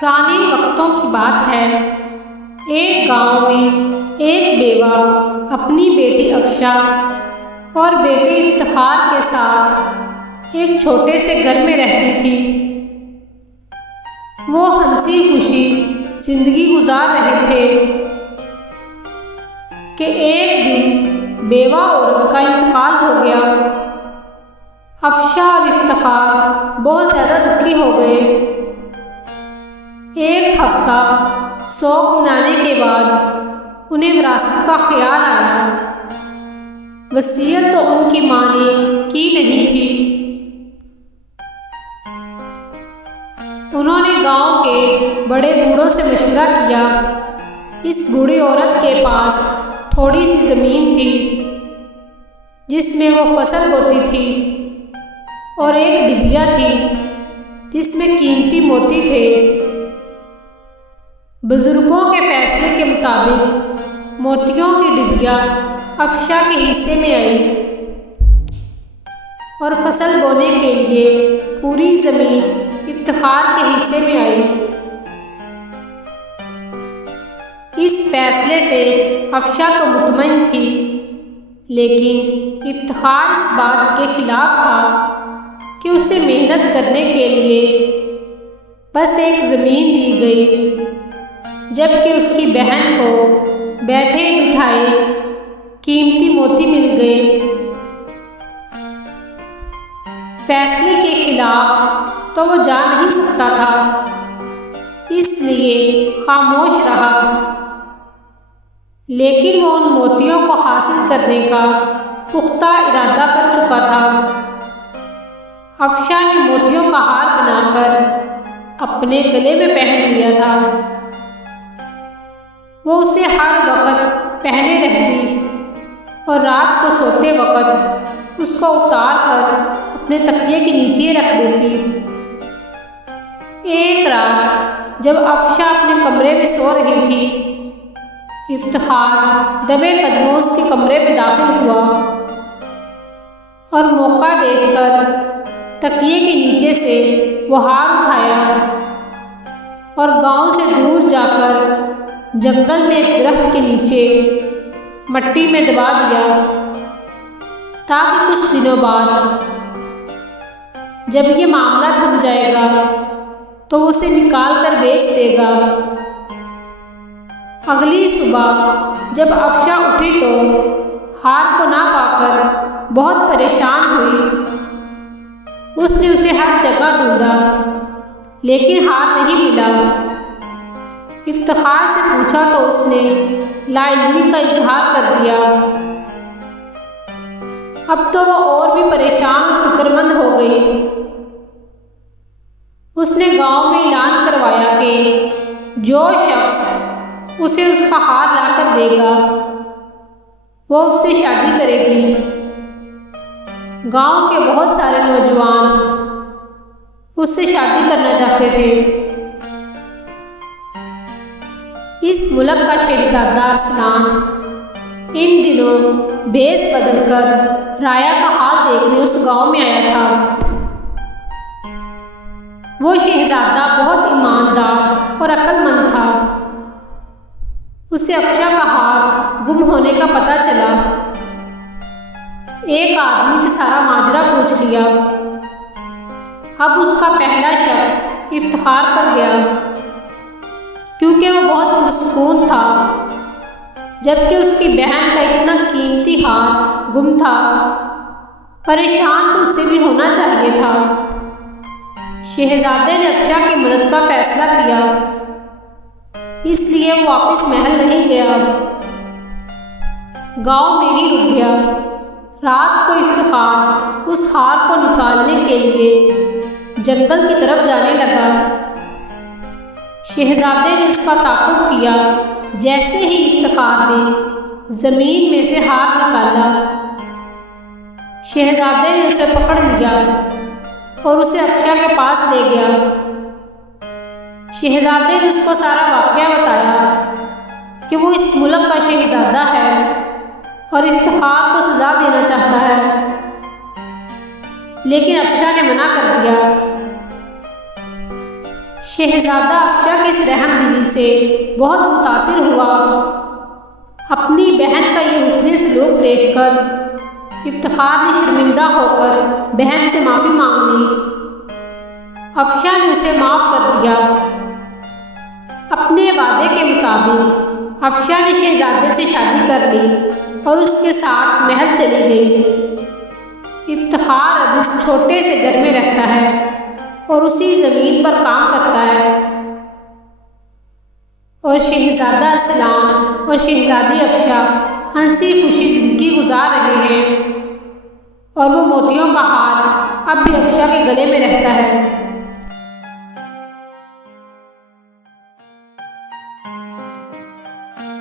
پرانے وقتوں کی بات ہے۔ ایک گاؤں میں ایک بیوہ اپنی بیٹی افشا اور بیٹے افتخار کے ساتھ ایک چھوٹے سے گھر میں رہتی تھی۔ وہ ہنسی خوشی زندگی گزار رہے تھے کہ ایک دن بیوہ عورت کا انتقال ہو گیا۔ افشا اور افتخار بہت زیادہ دکھی ہو گئے۔ ایک ہفتہ شوق منانے کے بعد انہیں وراثت کا خیال آیا۔ وصیت تو ان کی ماں نے کی نہیں تھی۔ انہوں نے گاؤں کے بڑے بوڑھوں سے مشورہ کیا۔ اس بوڑھی عورت کے پاس تھوڑی سی زمین تھی جس میں وہ فصل بوتی تھی، اور ایک ڈبیا تھی جس میں قیمتی موتی تھے۔ بزرگوں کے فیصلے کے مطابق موتیوں کی ڈبیا افشا کے حصے میں آئی اور فصل بونے کے لیے پوری زمین افتخار کے حصے میں آئی۔ اس فیصلے سے افشا تو مطمئن تھی، لیکن افتخار اس بات کے خلاف تھا کہ اسے محنت کرنے کے لیے بس ایک زمین دی گئی، جبکہ اس کی بہن کو بیٹھے بٹھائے قیمتی موتی مل گئے۔ فیصلے کے خلاف تو وہ جا نہیں سکتا تھا، اس لیے خاموش رہا، لیکن وہ ان موتیوں کو حاصل کرنے کا پختہ ارادہ کر چکا تھا۔ افشا نے موتیوں کا ہار بنا کر اپنے گلے میں پہن لیا تھا۔ وہ اسے ہر وقت پہنے رہتی اور رات کو سوتے وقت اس کو اتار کر اپنے تکیے کے نیچے رکھ دیتی۔ ایک رات جب افشا اپنے کمرے میں سو رہی تھی، افتخار دبے قدموں اس کے کمرے میں داخل ہوا اور موقع دیکھ کر تکیے کے نیچے سے وہ ہار اٹھایا اور گاؤں سے دور جا کر جنگل میں ایک درخت کے نیچے مٹی میں دبا دیا، تاکہ کچھ دنوں بعد جب یہ معاملہ تھم جائے گا تو وہ اسے نکال کر بیچ دے گا۔ اگلی صبح جب افشا اٹھی تو ہار کو نہ پا کر بہت پریشان ہوئی۔ اس نے اسے ہر جگہ ڈھونڈا، لیکن ہار نہیں ملا۔ افتخار سے پوچھا تو اس نے لا علمی کا اظہار کر دیا۔ اب تو وہ اور بھی پریشان اور فکر مند ہو گئی۔ اس نے گاؤں میں اعلان کروایا کہ جو شخص اسے اس کا ہار لا کر دے گا وہ اس سے شادی کرے گی۔ گاؤں کے بہت سارے نوجوان اس سے شادی کرنا چاہتے تھے۔ اس ملک کا شہزادہ ارسلان ان دنوں بھیس بدل کر رایا کا حال دیکھنے اس گاؤں میں آیا تھا۔ وہ شہزادہ بہت ایماندار اور عقل مند تھا۔ اسے افشا کا ہار گم ہونے کا پتہ چلا۔ ایک آدمی سے سارا ماجرا پوچھ لیا۔ اب اس کا پہلا شک افتخار پر گیا، کیونکہ وہ بہت پرسکون تھا، جبکہ اس کی بہن کا اتنا قیمتی ہار گم تھا۔ پریشان تو اسے بھی ہونا چاہیے تھا۔ شہزادے نے افشا کی مدد کا فیصلہ کیا، اس لیے وہ واپس محل نہیں گیا، گاؤں میں ہی رک گیا۔ رات کو افتخار اس ہار کو نکالنے کے لیے جنگل کی طرف جانے لگا۔ شہزادے نے اس کا تعاقب کیا۔ جیسے ہی افتخار نے زمین میں سے ہار نکالا، شہزادے نے اسے پکڑ لیا اور اسے افشا کے پاس لے گیا۔ شہزادے نے اس کو سارا واقعہ بتایا کہ وہ اس ملک کا شہزادہ ہے اور افتخار کو سزا دینا چاہتا ہے، لیکن افشا نے منع کر دیا۔ شہزادہ افشا کی اس رحم دلی سے بہت متاثر ہوا۔ اپنی بہن کا یہ حسن سلوک دیکھ کر افتخار نے شرمندہ ہو کر بہن سے معافی مانگ لی۔ افشا نے اسے معاف کر دیا۔ اپنے وعدے کے مطابق افشا نے شہزادے سے شادی کر لی اور اس کے ساتھ محل چلی گئی۔ افتخار اب اس چھوٹے سے گھر میں رہتا ہے اور اسی زمین پر کام کرتا ہے، اور شہزادہ ارسلان اور شہزادی افشا ہنسی خوشی زندگی گزار رہے ہیں، اور وہ موتیوں کا ہار اب بھی افشا کے گلے میں رہتا ہے۔